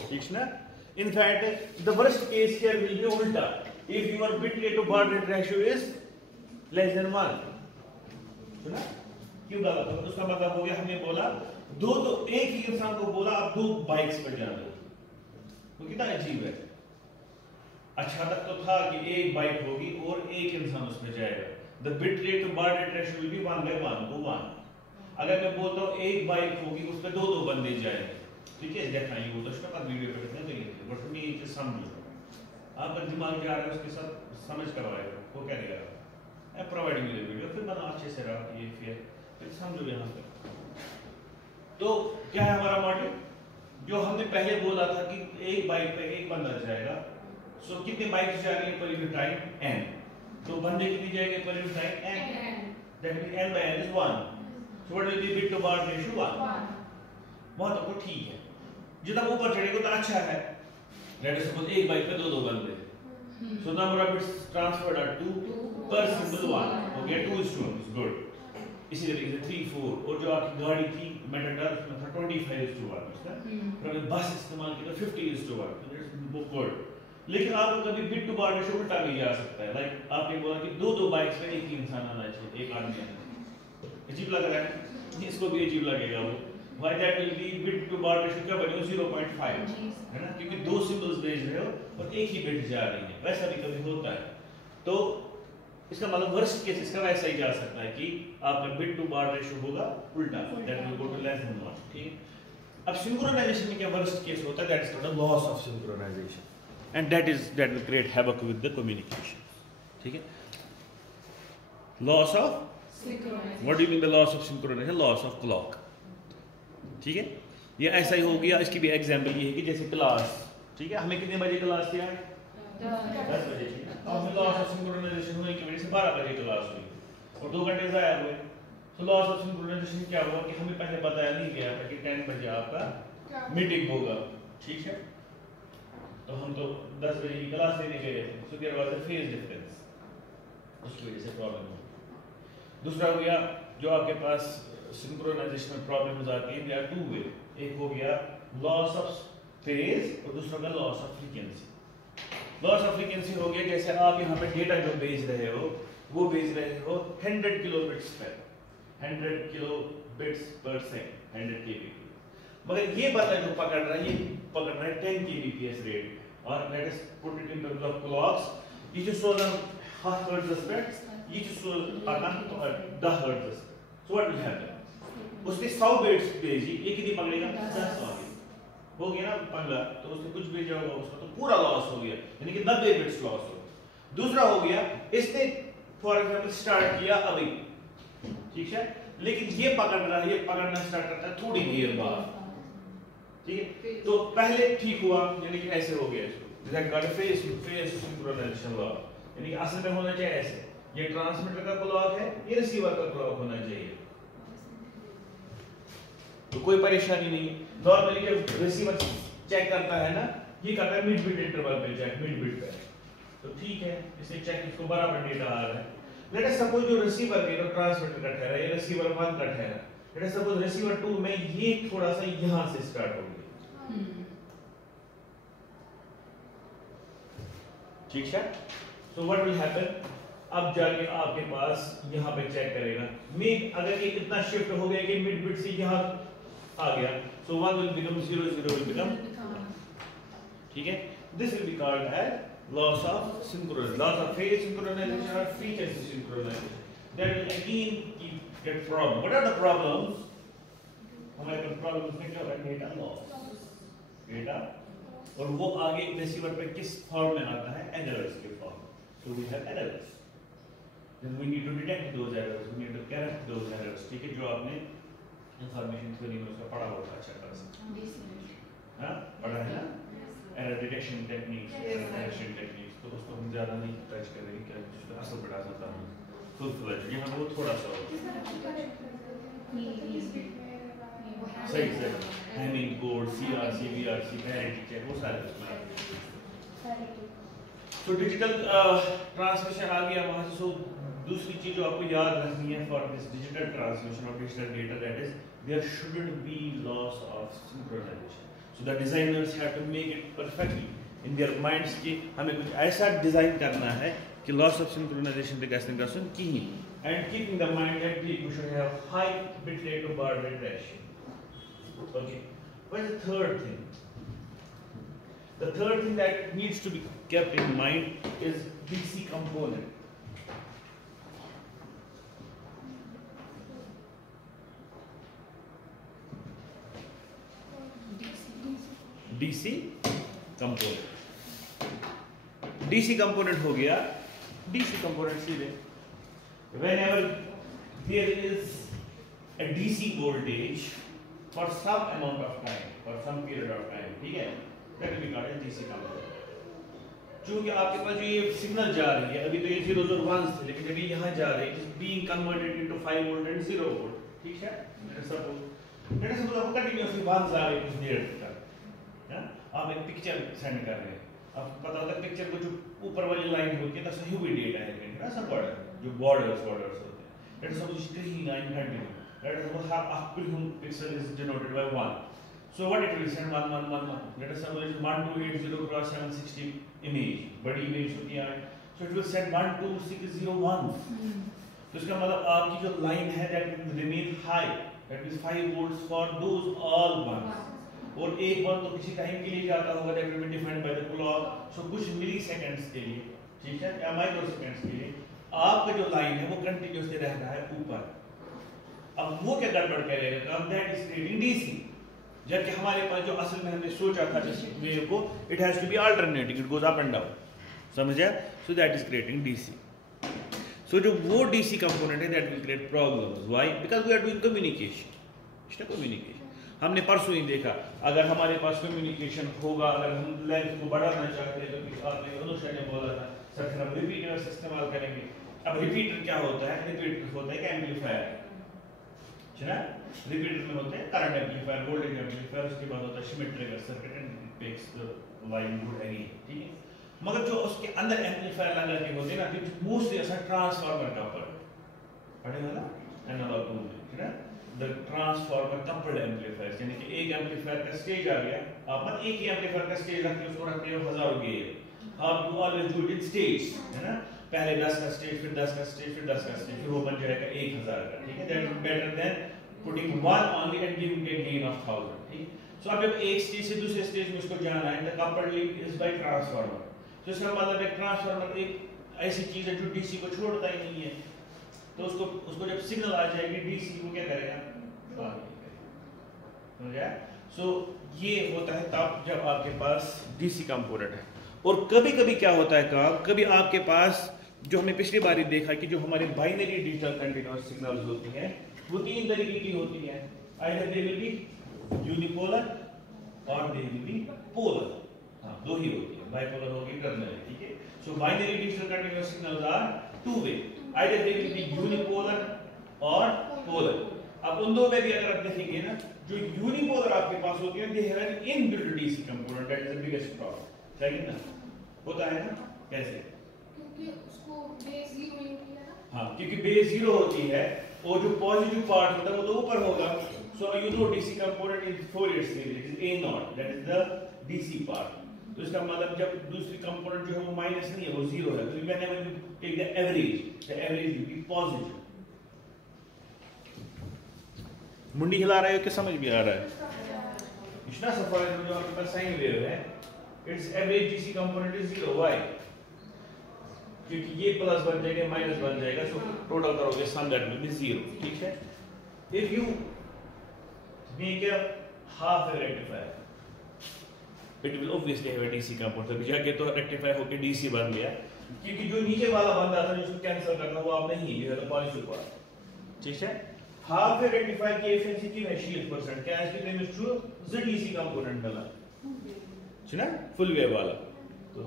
ठीक ना. In fact, the worst case here will be ulta. If your bit rate to baud rate ratio is less than 1, सुना क्यों गलत होगा? उसका मतलब हो गया हमने बोला दो एक ही इंसान को बोला आप 2 बाइक्स पर जाना, वो कितना अजीब है। अच्छा तक तो था कि एक बाइक होगी और एक इंसान उस पर जाएगा, the bit rate of bar rate will be 1 by 1 को 1। अगर मैं बोलता हूँ एक बाइक होगी उस पर 2 बंदे जाएंगे, ठीक है देखना ये वो तो उसका बाद वीडियो पे देखना चाहिए, बट मैं ये चीज समझ आपका दिमाग जा रहा है उसके साथ समझ करवाएगा वो क्या करेगा, आई प्रोवाइडिंग यू द वीडियो, फिर बना अच्छे से रहा ये फिर समझो यहाँ पे। तो क्या है हमारा मॉडल, जो हमने पहले बोला था कि एक बाइक पे एक बंदा जाएगा, सो कितने बाइक जा रही है पर यूनिट टाइम n, तो बंदे कितने जाएंगे पर unit time n, that means n by n is 1, so what will be bit to bar ratio 1। बहुत आपको ठीक है, जितना ऊपर चढ़ेगा उतना अच्छा है। लेट अस सपोज एक बाइक पे 2 बंदे, so number of bits transferred are 2 per symbol 1, हो गया 2:1 is good। इसी तरीके से 3 4, और जो आपकी गाड़ी थी मेटाडर उसमें था 25:1 उसका, फिर हमने बस इस्तेमाल किया 50:1, तो दैट्स गुड। लेकिन आप कभी बिट टू बार रेशियो उल्टा भी जा सकता है, लाइक आपने बोला कि 2 बाइक्स पे एक ही इंसान आना चाहिए, एक आदमी आना, अजीब लग रहा है, इसको भी अजीब लगेगा वो, why that will be bit to baud ratio क्या बनेगा 0.5 है ना, क्योंकि 2 सिंबल्स भेज रहे हो और एक ही बिट जा रही है, वैसा भी कभी होता है। तो इसका मतलब वर्स्ट केस इसका वैसा ही जा सकता है कि आपका बिट टू बार रेशियो होगा उल्टा, that will go to less than 1, ठीक। अब सिंक्रोनाइजेशन में क्या वर्स्ट केस होता है, that is called loss of synchronisation, and that will create havoc with the communication, ठीक है। loss of synchronization, what do you mean by loss of synchronization? loss of clock, ठीक है। ये ऐसा ही हो गया, इसकी भी एग्जांपल ये है कि जैसे क्लास, ठीक है, हमें कितने बजे क्लास थी आज 10 बजे, ठीक है, अब हमें लॉस ऑफ सिंक्रोनाइजेशन होने की वजह से 12 बजे क्लास हुई और 2 घंटे ज़ाया हुए। तो लॉस ऑफ सिंक्रोनाइजेशन क्या हुआ कि हमें पहले बताया नहीं गया था कि 10 बजे आपका मीटिंग होगा, ठीक है, तो हम तो 10 बजे की क्लास लेने गए थे, so there was a phase difference, उसकी वजह से प्रॉब्लम हुई। दूसरा हो गया जो आपके पास सिंक्रोनाइजेशन में प्रॉब्लम्स आती हैं, दे आर 2 वे, एक हो गया लॉस ऑफ फेज और दूसरा का loss of frequency. Loss of frequency हो गया जैसे आप यहाँ पे डेटा जो भेज रहे हो वो भेज रहे हो 100 kilobits per 100 kilobits per second 100 kbps, मगर ये बता जो पकड़ रहा है ये पकड़ रहा है 10 kbps रेट, और let us put it in terms of clocks, ये जो 16 हर्ट्ज पे ये जो 10 hertz, so what will happen, उसने 100 बिट्स भेजी, ये कितनी पकड़ेगा 10 हो गया ना पंगा, तो उसने कुछ भेजा होगा उसका तो पूरा लॉस हो गया, यानी कि 90 बिट्स लॉस हो गया। दूसरा हो गया इसने फॉर एग्जांपल स्टार्ट किया अभी, ठीक है, लेकिन ये पकड़ रहा है, ये पकड़ना स्टार्ट करता है थोड़ी देर बाद, ठीक है, तो पहले ठीक हुआ यानी कि ऐसे हो गया इसको, that got a phase synchronisation law, यानी कि असल में होना चाहिए ऐसे, ये ट्रांसमीटर का क्लॉक है, ये रिसीवर का क्लॉक होना चाहिए, तो कोई परेशानी नहीं। नॉर्मली जब रिसीवर चेक करता है ना, ये करता है मिड बिट इंटरवल पे चेक, मिड बिट पे, तो ठीक है, इसे चेक इसको बराबर डेटा आ रहा है। लेट अस सपोज जो रिसीवर के जो ट्रांसमीटर का ठहरा, ये रिसीवर 1 का ठहरा, लेट अस सपोज रिसीवर 2 में ये थोड़ा सा यहां से स्टार्ट हो गया, ठीक है, सो व्हाट विल हैपन, अब जाके आपके पास यहां पे चेक करेगा, मिड अगर ये इतना शिफ्ट हो गया कि मिड बिट से यहां आ गया, so 1 will become 0, 0 will become, ठीक है, this will be called as loss of synchronization, loss of phase synchronization or frequency synchronization, that will again get problem। What are the problems? हमारे पास problems में क्या होगा, data loss, data, और वो आगे receiver पे किस फॉर्म में आता है, एरर्स के form, so we have errors, then we need to detect those errors, we need to correct those errors, ठीक है, जो आपने इंफॉर्मेशन थ्योरी में उसका पढ़ा होगा अच्छा खासा, हाँ पढ़ा है ना, error detection techniques, error correction techniques, तो उसको हम ज़्यादा नहीं टच करेंगे, क्या जिसको असल पढ़ा जाता है फुल फ्लेज, यहाँ पे वो थोड़ा सा सही से Hamming code, CRC, VRC, parity check, वो सारे उसमें, तो डिजिटल ट्रांसमिशन आ गया वहाँ से। सो दूसरी चीज जो आपको याद रखनी है for this digital transmission of digital data, that is there shouldn't be loss of synchronisation, so the designers have to make it perfectly in their minds कि हमें कुछ ऐसा डिजाइन करना है कि लॉस ऑफ सिंक्रोनाइजेशन ते गसन कहीं and keeping the mind that we should have high bit rate to baud rate ratio. Okay. What is the third thing? The third thing that needs to be kept in mind is DC component. DC component. DC component हो गया. DC component सीधे. Whenever there is a DC voltage for some amount of time, for some period of time, ठीक है? That will be called as DC component. चूँकि आपके पास जो ये सिग्नल जा रही है, अभी तो ये 0s और 1s थे, लेकिन जब ये यहाँ जा रही है, it's being converted into 5 volt and 0 volt, ठीक है? Let us suppose आपको continuously 1s आ रही है कुछ देर तक, आप एक पिक्चर सेंड कर रहे हैं, आपको पता होता है पिक्चर को जो ऊपर वाली लाइन होती है, that's a UV data है, ना सब border, जो borders होते हैं. Let us suppose green line continue. Let us suppose half pixel is denoted by 1. So what it will send 1 1 1 1. Let us suppose it is 1280 cross 760 image, बड़ी image होती है, so it will send 12601. तो इसका मतलब आपकी जो line है that will remain high, that is 5 volts for those all ones. और एक बार तो किसी टाइम के लिए जाता होगा that will be defined by the clock, so कुछ मिली सेकंड्स के लिए, ठीक है, या माइक्रो सेकंड्स के लिए आपका जो लाइन है वो कंटिन्यूसली रह रहा है ऊपर. अब वो क्या गड़बड़ करेगा, दैट इज क्रिएटिंग डीसी, जबकि हमारे पास जो असल में हमने सोचा था इस वेव को, it has to be alternating, it goes up and down, समझा? So that is creating DC. So जो वो डीसी कंपोनेंट है that will create problems. Why? Because we are doing communication. इसका कम्युनिकेशन हमने परसों ही देखा, अगर हमारे पास कम्युनिकेशन होगा, अगर हम लेंथ को बढ़ाना चाहते हैं, तो आपने अनुष्का ने बोला था सर फिर हम रिपीटर्स इस्तेमाल करेंगे. अब रिपीटर क्या होता है? रिपीटर होता है एक एम्पलीफायर, है ना? रिपीटर में होते हैं करंट एम्पलीफायर, वोल्टेज एम्पलीफायर, उसके बाद होता है symmetrical circuit and it makes the line good again, ठीक है? मगर जो उसके अंदर एम्पलीफायर लगा के होते हैं ना, विच मोस्टली ऐसा ट्रांसफार्मर का पढ़ेगा ना एनालॉग टू में, है ना? द ट्रांसफार्मर कपल्ड एम्पलीफायर, यानी कि एक एम्पलीफायर का स्टेज आ गया, आप मत एक ही एम्पलीफायर का स्टेज रखते हो, उसको रखते हो हजारों गेयर, आप do always do it in stage, है ना? पहले 10 का स्टेज, फिर 10 का स्टेज, फिर 10 का स्टेज, फिर वो बन जाएगा 1000 का, ठीक है? That is better than putting one only and giving a gain of 1000, ठीक? सो अब जब एक स्टेज से दूसरे स्टेज में उसको जाना है, the coupled link is by transformer. तो इसका मतलब एक ट्रांसफार्मर एक ऐसी चीज है जो डीसी को छोड़ता ही नहीं है, तो उसको जब सिग्नल आ जाएगी डीसी वो क्या करेगा? समझा? सो ये होता है तब जब आपके पास डीसी कंपोनेंट है. और कभी-कभी क्या होता है काम, कभी आपके पास जो हमने पिछली बार ही देखा कि जो हमारे बाइनरी डिजिटल कंटीन्यूअस सिग्नल्स होती हैं वो 3 तरीके की होती हैं. Either they will be unipolar और दे विल बी पोलर. हाँ, दो ही होती है, बाइपोलर होगी, टर्मिनल, ठीक है? So binary digital continuous signals are two way, either they will be unipolar और पोलर. अब उन दो में भी अगर आप देखेंगे ना, जो यूनिपोलर आपके पास होती है, they have an inbuilt DC component, that is the biggest problem. सही ना? होता है ना? कैसे? क्योंकि उसको बेस 0 ही होती है ना. हाँ, क्योंकि बेस 0 होती है और जो पॉजिटिव पार्ट होता है वो तो ऊपर होगा. So you know DC component is Fourier series is A not, that is the DC part. तो इसका मतलब जब दूसरी कंपोनेंट जो है वो माइनस नहीं है, वो 0 है, तो whenever you take the average will be positive. मुंडी हिला रहे हो कि समझ भी आ रहा है? इतना सफर जो आपके पास साइन वेव है, it's average DC component is 0. Why? क्योंकि ये प्लस बन जाएगा, माइनस बन जाएगा, सो टोटल करोगे सम दैट विल बी 0, ठीक है? If you make a half wave rectifier, it will obviously have a DC component. तो जाके तो रेक्टिफाई होकर डीसी बन गया, क्योंकि जो नीचे वाला बन रहा था जिसको कैंसिल करना वो आप नहीं, ये है पॉजिटिव पार्ट, ठीक है? हाफ वेव रेक्टिफायर की एफिशिएंसी की है 60%, क्या इसके time is true the DC component डाला, है ना? फुल वेव वाला, तो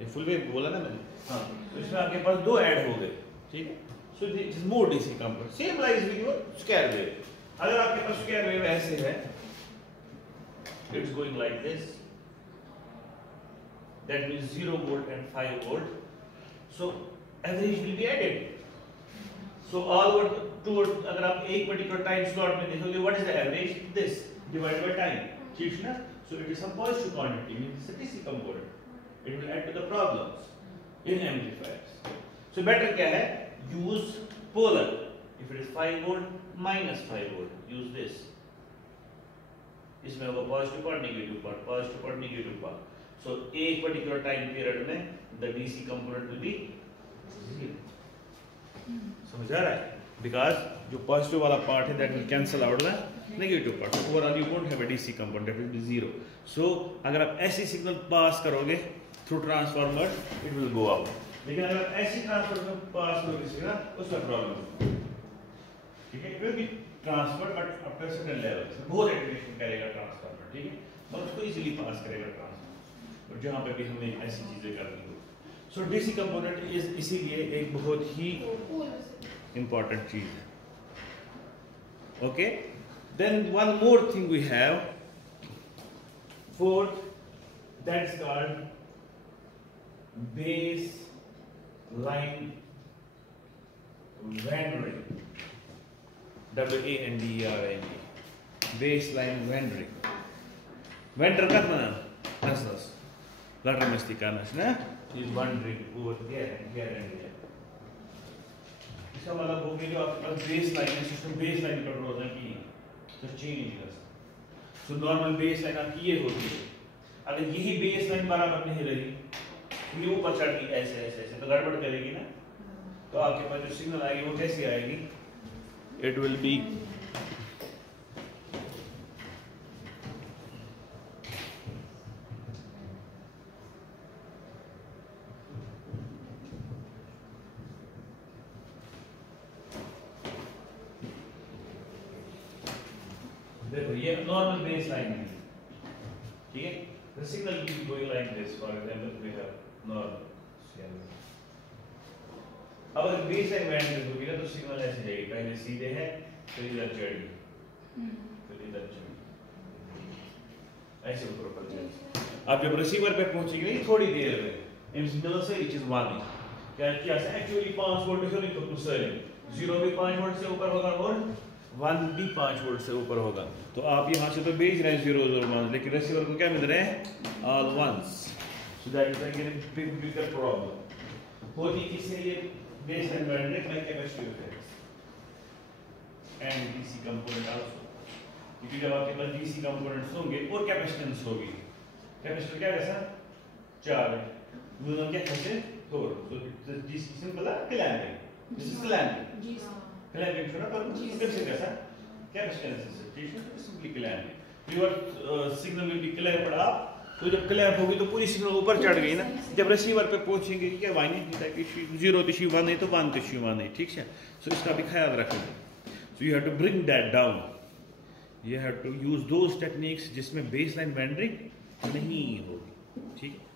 ये फुल वेव बोला ना मैंने. हाँ, तो इसमें आपके पास दो ऐड हो गए, ठीक है? So this is more DC component. Same lies with your square wave. अगर आपके पास स्क्वायर वेव ऐसे है, it's going like this, that means 0 volt and 5 volt. So average will be added. So all over toward, अगर आप एक particular time slot में देखोगे, what is the average? This divided by time, ठीक है ना? So it is some positive quantity, means it's a DC component. It will add to the problems in amplifiers. So better क्या है? Use polar. If it is 5 volt, minus 5 volt. Use this. इसमें होगा positive part, negative part, positive part, negative part. So एक particular time period में the DC component will be 0. समझ आ रहा है? Because जो पॉजिटिव वाला पार्ट है that will cancel out the negative part. So overall you won't have a DC component, that will be 0. So अगर आप ऐसी सिग्नल पास करोगे through transformer, it will go up. लेकिन अगर आप ऐसी ट्रांसफार्मर पास करोगे सिग्नल, उसमें प्रॉब्लम होगी. ठीक है? It will be transferred but up to a certain level. बहुत एक्टिवेशन करेगा ट्रांसफार्मर, ठीक है? और उसको इजीली पास करेगा ट्रांसफार्मर. और जहाँ पे भी हमें ऐसी चीजें करनी हो. So DC component is इसीलिए एक बहुत ही important चीज है. Okay? Then one more thing we have, fourth, that is called base line rendering. WANDERING. Baseline rendering. Vendor का mana? Asas. Latar mesti kanas ना? Is wondering over here and here and here. इसका मतलब हो गया जो आपके पास baseline है, system baseline control है कि तो चेंज कर सकते. So normal baseline आपकी ये होती है. अगर यही baseline बराबर नहीं रही, ये ऊपर चढ़ गई ऐसे ऐसे ऐसे तो गड़बड़ करेगी ना. तो आपके पास जो सिग्नल आएगी वो कैसी आएगी? It will be देखो ये नॉर्मल बेस लाइन है, ठीक है. The signal will be going like this. For example, we have normal. अब अगर बेस लाइन बैंड होगी ना तो सिग्नल ऐसे जाएगी. पहले सीधे है फिर इधर चढ़ेगी, फिर इधर चढ़ेगी, ऐसे ऊपर जाएगी. अब जब रिसीवर पे पहुंचेगी ना थोड़ी देर में, इन सिग्नल से इट इज वन. क्या से एक्चुअली 5 वोल्ट है तो दूसरे 0 भी 5 वोल्ट से ऊपर होगा और 1 भी 5 वोल्ट से ऊपर होगा. तो आप यहाँ से तो भेज रहे हैं 0 0 1, लेकिन रिसीवर को क्या मिल रहे हैं? All ones. So that is again big bigger problem. होती किससे ये base line band like capacitive effects and DC component also. क्योंकि जब आपके पास डीसी कंपोनेंट्स होंगे और कैपेसिटेंस होगी, कैपेसिटर क्या कैसा? चार्ज. दोनों क्या कैसे? 4. तो डीसी सिंपल है क्लैंपिंग. This is clamping. जी सर. क्लैंपिंग छोड़ा पर कैसे कैसा? कैपेसिटेंस से ठीक है. Simply clamping. Your signal will be clamped up. तो जब क्लैंप होगी तो पूरी सिग्नल ऊपर चढ़ गई ना. जब रिसीवर पे पहुंचेंगे क्या वाई नहीं कि 0 तिशी 1 नहीं तो 1 तिशी 1 नहीं. ठीक है. सो इसका भी ख्याल रखें. So you have to bring that down. You have to use those techniques जिसमें बेसलाइन बैंडरिंग नहीं होगी. ठीक है.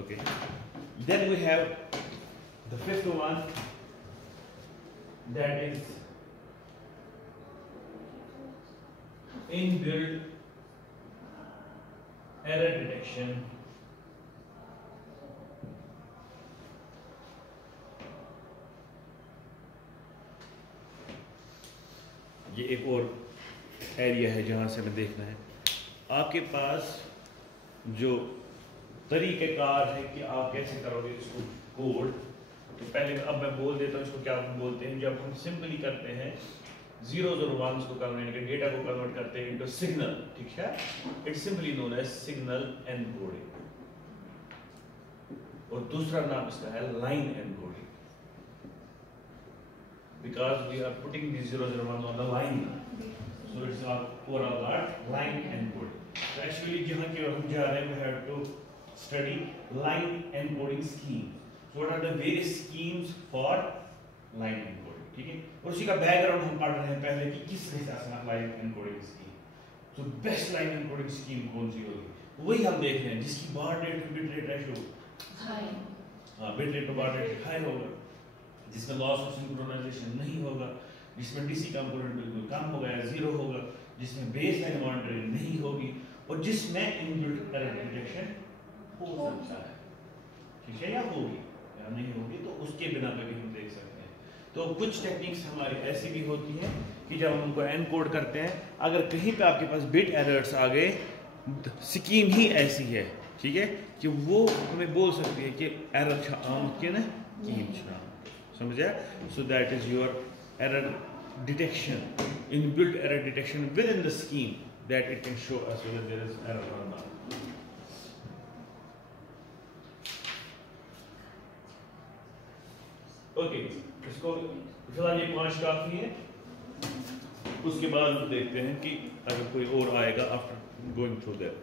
Okay. Then we have the fifth one, that is inbuilt error detection. ये एक और एरिया है जहाँ से हमें देखना है. आपके पास जो तरीक़ेकार है कि आप कैसे करोगे इसको कोड. तो पहले अब मैं बोल देता हूँ इसको क्या बोलते हैं. जब हम सिंपली करते हैं 0s और 1s को कन्वर्ट करके डेटा को कन्वर्ट करते हैं इनटू सिग्नल. ठीक है. It's simply known as signal encoding. और दूसरा नाम इसका है line encoding. Because we are putting the 0s और 1s on the line. So it's overall line encoding. So actually जहाँ की हम जा रहे हैं we have to study line encoding scheme. So what are the various schemes for line encoding? ठीक है. और उसी का बैकग्राउंड हम पढ़ रहे हैं पहले कि किस हिसाब से line encoding scheme. So best line encoding scheme कौन सी होगी? वही हम देख रहे हैं जिसकी बार रेट और बिट रेट रेशियो हाई. हाँ, बिट रेट और बार रेट हाई होगा, जिसमें लॉस ऑफ सिंक्रोनाइजेशन नहीं होगा, जिसमें डीसी कंपोनेंट बिल्कुल कम होगा या 0 होगा, जिसमें बेसलाइन मॉनिटरिंग नहीं होगी और जिसमें इनबिल्ट एरर डिटेक्शन हो सकता है. ठीक है. या होगी या नहीं होगी तो उसके बिना पे भी हम देख सकते हैं. तो कुछ टेक्निक्स हमारी ऐसी भी होती हैं कि जब हम उनको एनकोड करते हैं, अगर कहीं पे आपके पास बिट एरर्स आ गए, स्कीम ही ऐसी है. ठीक है, कि वो हमें बोल सकती है कि एरर आम कि ना कहीं समझा। So that is your error detection, inbuilt error detection with in the scheme, that it can show us whether there is error और नॉट। ओके, इसको फिलहाल ये 5 काफी है, उसके बाद हम देखते हैं कि अगर कोई और आएगा आफ्टर गोइंग थ्रू दैट।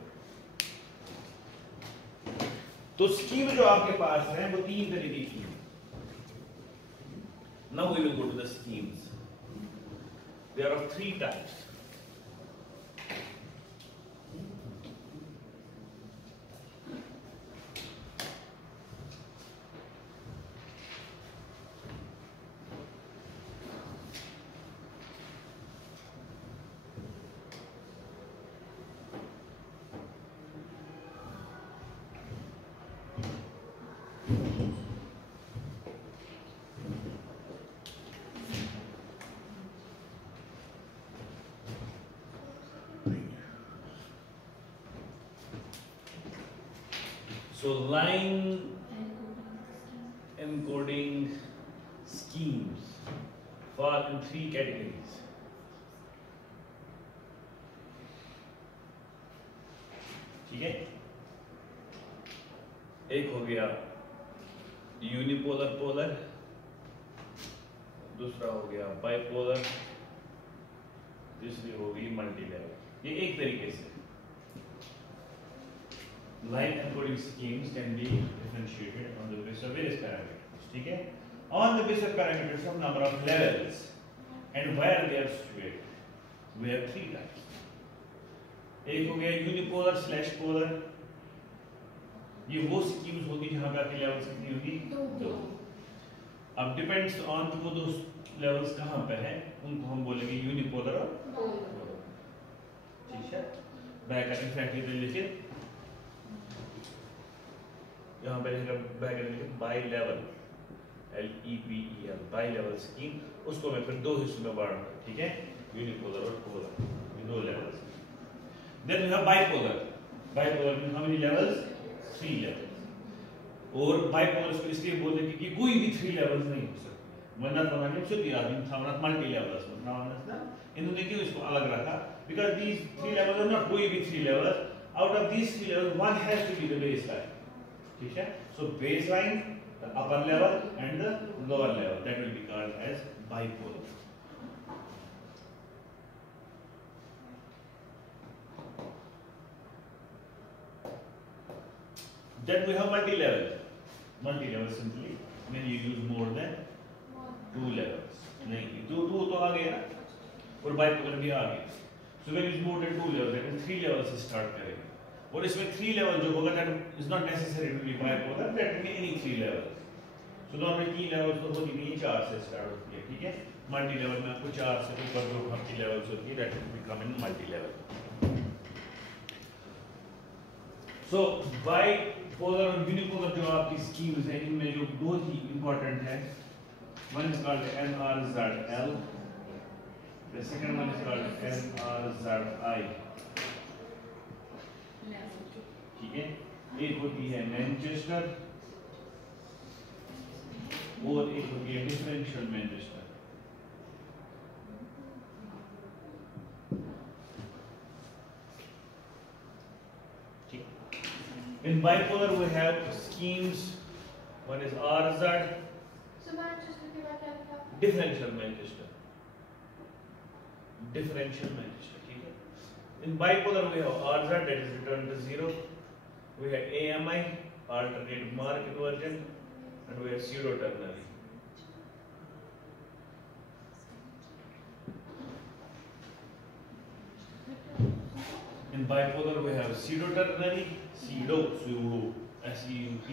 तो स्कीम जो आपके पास है वो 3 तरीके की है। Now we will go to the schemes. There are 3 types. So line encoding schemes fall in 3 categories. ठीक है, एक हो गया यूनिपोलर पोलर, दूसरा हो गया बाइपोलर, तीसरी होगी मल्टी लेवल। ये एक तरीके से line encoding schemes can be differentiated on the basis of various parameters. ठीक है, on the basis of parameters of number of levels and where they are situated. We have 3 types. एक हो गया unipolar slash polar. ये वो schemes होगी जहां पे आपकी लेवल्स कितनी होगी? 2। अब डिपेंड्स ऑन वो 2 लेवल्स कहां पे हैं, उनको हम बोलेंगे यूनिपोलर और पोलर। ठीक है, ब्रैकेट में फैक्टरी लिखे, यहाँ पे लिखेगा by level, LEVEL, by level scheme. उसको मैं फिर 2 हिस्सों में बांटूंगा। ठीक है, यूनिपोलर और पोलर, ये 2 levels. Then we have bipolar. Bipolar में हाउ मेनी लेवल्स? 3 लेवल्स। और बाइपोलर को इसलिए बोलते हैं कि कोई भी 3 लेवल्स नहीं हो सकते। वरना बनाने से भी आदमी था मल्टी लेवल्स ना, इन्होंने क्यों इसको अलग रखा? Because these 3 levels are not कोई भी 3 levels. Out of these 3 levels one has to be the baseline. ठीक है, so baseline, the upper level and the lower level, that will be called as bipolar. Then we have multi-level. Multi-level simply when you use more than 2 levels. नहीं, 2 तो आ गया ना, और bipolar भी आ गया। So when you use more than 2 levels, that means 3 levels से start करेंगे। और इसमें 3 लेवल जो होगा, that is not necessary to be bipolar, that can be any 3 levels. So normally 3 levels तो होती नहीं, 4 से स्टार्ट होती है। ठीक है, मल्टी लेवल में आपको 4 से ऊपर जो आपकी लेवल्स होती है, that will become in multi level. So bipolar और यूनिपोलर जो आपकी स्कीम्स हैं, इनमें जो बहुत ही इंपॉर्टेंट है, one is called NRZL, the second one is called NRZI. ठीक है, एक होती है मैनचेस्टर और एक होती है डिफरेंशियल मैनचेस्टर। ठीक, in bipolar we have schemes, one is RZ, differential Manchester, differential Manchester. ठीक है, in bipolar we have RZ, that is return to 0. We have AMI, alternate mark inversion, and we have pseudo ternary. In bipolar we have pseudo ternary, pseudo, SEUD,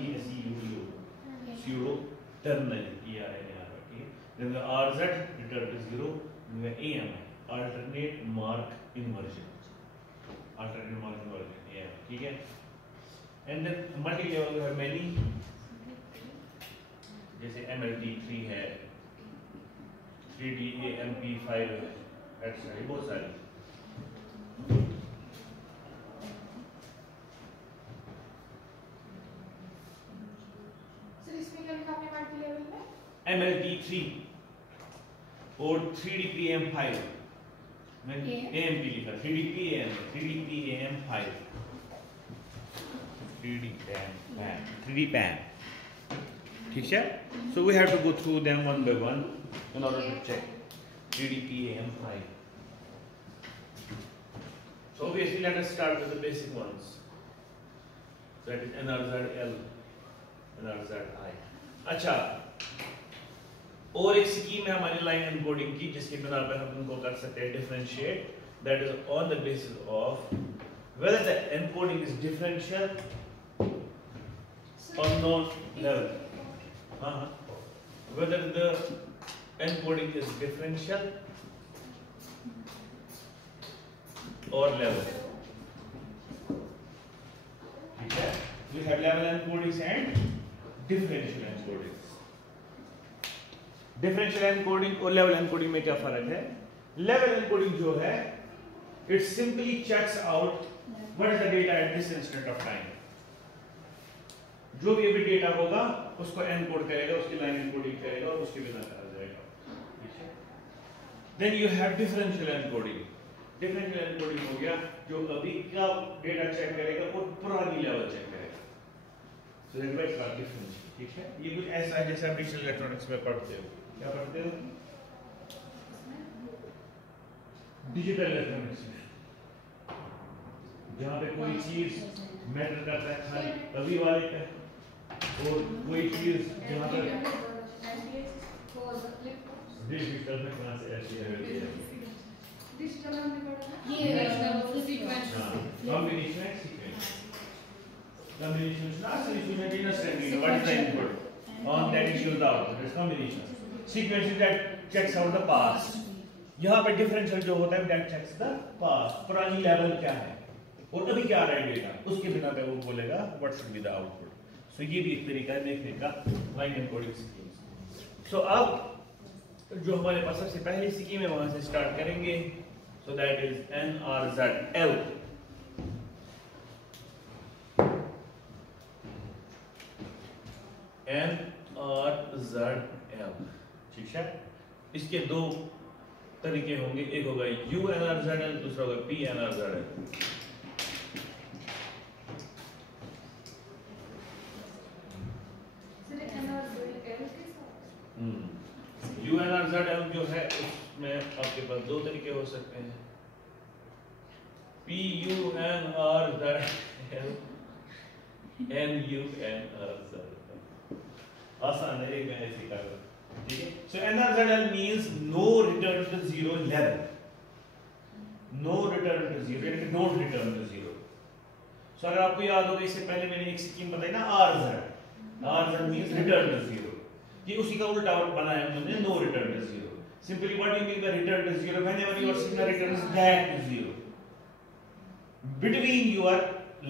pseudo ternary, TRNAR. Then the RZ return to 0, and we have AMI, alternate mark inversion. Alternate mark inversion, yeah, ठीक है। And then multi-level we have many, जैसे MLT3 है, 3DAMP5 है, etc. बहुत सारे। MLT3 और 3DPAM5 मैं AMP लिखा 3DPAM5 3DPAM ठीक है. So we have to go through them one by one in order to check 3DPAM5. So obviously let us start with the basic ones. That is NRZL, NRZI. अच्छा, और एक scheme है हमारी line encoding की जिसके बिना पे हम उनको कर सकते हैं differentiate. That is on the basis of whether the encoding is differential or non-level. Whether the encoding is differential or level. Okay? We have level encodings and differential encodings. Differential encoding और level encoding में क्या फर्क है? Level encoding जो है, it simply checks out what is the data at this instant of time. जो भी अभी डेटा होगा उसको एनकोड करेगा, उसकी लाइन एनकोडिंग करेगा और उसके बिना करा जाएगा. ठीक है. Then you have differential encoding. Differential encoding हो गया जो अभी का डेटा चेक करेगा और पुरानी लेवल चेक करेगा. So that is different. ठीक है. ये कुछ ऐसा है जैसे आप डिजिटल इलेक्ट्रॉनिक्स में पढ़ते हो. क्या पढ़ते हो? डिजिटल इलेक्ट्रॉनिक्स में जहाँ पे कोई चीज मैटर करता है खाली अभी वाले पे और कोई चीज जहाँ पर डिजिटल में कहाँ से ऐसी है डिजिटल हमने पढ़ा ये sequence combination is not solution that understanding what is the input on that issue the output is combination. Sequence is that checks out the past. यहाँ पे डिफरेंशियल जो होता है that checks the past. पुरानी level क्या है और अभी क्या आ रहा है डेटा उसके बिना पे वो बोलेगा what should be the output. So ये भी एक तरीका है देखने का लाइन एनकोडिंग स्कीम. So अब जो हमारे पास सबसे पहली स्कीम है वहां से स्टार्ट करेंगे. So that is NRZL. NRZL. ठीक है. इसके दो तरीके होंगे, एक होगा UNRZL, दूसरा होगा PNRZL. UNRZL जो है उसमें आपके पास दो तरीके हो सकते हैं. PUNRZL, NUNRZL. आसान है, एक ऐसे कर लो. ठीक है. So NRZL means no return to zero level. No return to zero, यानी कि don't return to zero. So अगर आपको याद होगा इससे पहले मैंने एक स्कीम बताई ना RZ. RZ means return to zero. ये उसी का उल्टा बनाया हमने no return to zero. Simply what do you mean by return to zero? Whenever your signal returns back to zero between your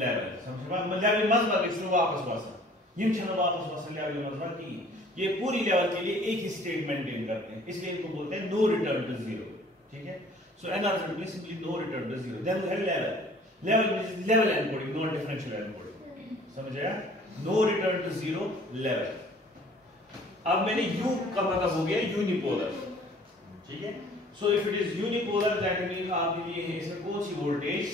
level. समझे? लेवल मज़बूत इसमें वापस वासा. ये चलो वापस वासा लेवल मज़बूत की. ये पूरी लेवल के लिए एक ही स्टेट मेंटेन करते हैं, इसलिए इनको बोलते हैं no return to zero. ठीक है? So NRZ means simply no return to zero. Then we have level. Level means level encoding, not differential encoding. समझ आया? No return to zero level. अब मैंने U का मतलब हो गया यूनिपोलर. ठीक है. So if it is unipolar that means आपके लिए है इसमें कौन C voltage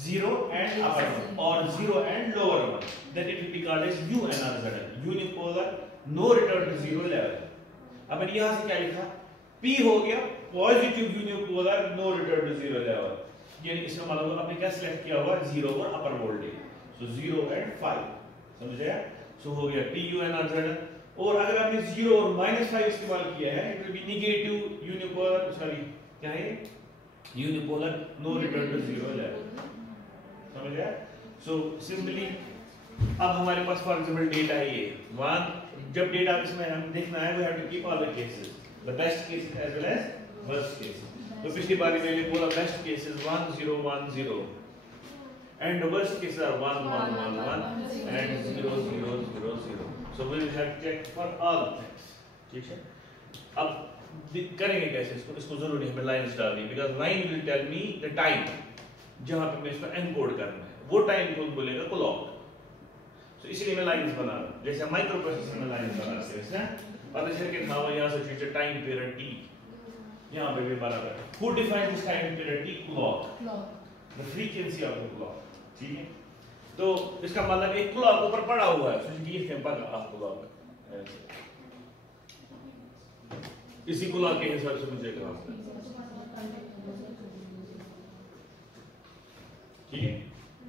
0 and upper one or 0 and lower one, then it will be called as UNRZL. Unipolar no return to zero level. अब मैंने यहाँ से क्या लिखा? P हो गया positive unipolar no return to zero level. यानी इसका मतलब आपने क्या सिलेक्ट किया हुआ 0 और अपर वोल्टेज. So 0 and 5. समझ आया? So हो गया PUNRZL. और अगर आपने 0 और -5 इस्तेमाल किया है it will be negative unipolar, sorry क्या है unipolar no return to zero level. समझ आया? So simply अब हमारे पास फॉर एग्जांपल डेटा है ये वन. जब डेटा इसमें हम देखना है we have to keep all the cases, the best cases as well as worst cases. तो पिछली बार मैंने बोला best cases 1 0 1 0 and the worst cases are 1 1 1 1 and 0 0 0 0. So we will have checked for all things. ठीक है. अब करेंगे कैसे इसको जरूरी है हमें लाइंस डालनी, because line will tell me the time जहां पे मैं इसको एनकोड करना है, वो टाइम को बोलेगा क्लॉक. तो इसीलिए मैं लाइंस बना रहा हूं, जैसे माइक्रो प्रोसेसर में लाइंस बनाते हैं. पता चल के था वो यहाँ से फ्यूचर टाइम पीरियड टी यहाँ पे भी बराबर है। Who defines this time period T? Clock. The frequency of the clock. ठीक है? तो इसका मतलब एक क्लॉक ऊपर पड़ा हुआ है, so give him back a clock. इसी क्लॉक के हिसाब से मुझे कहा। ठीक है?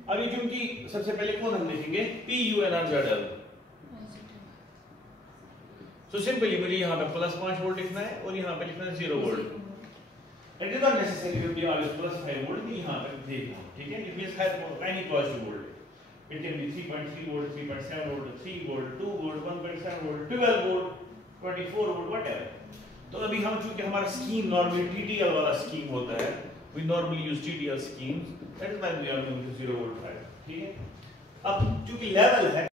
अभी क्योंकि सबसे पहले कौन हम देखेंगे? PUNRZL. तो सिंपली मुझे यहाँ पे +5 वोल्ट लिखना है और यहाँ पे लिखना है 0 volt. It is not necessary to be always +5 volt भी यहाँ पे देखना, ठीक है? It means has any positive volt. It can be 3.3 volt, 3.7 volt, 3 volt, 2 volt, 1.7 volt, 12 volt, 24 volt, whatever। तो अभी हम चूंकि हमारा स्कीम नॉर्मली TTL वाला स्कीम होता है, we normally use TTL schemes, that is why we are using 0 volt, ठीक है? अब चूंकि लेवल है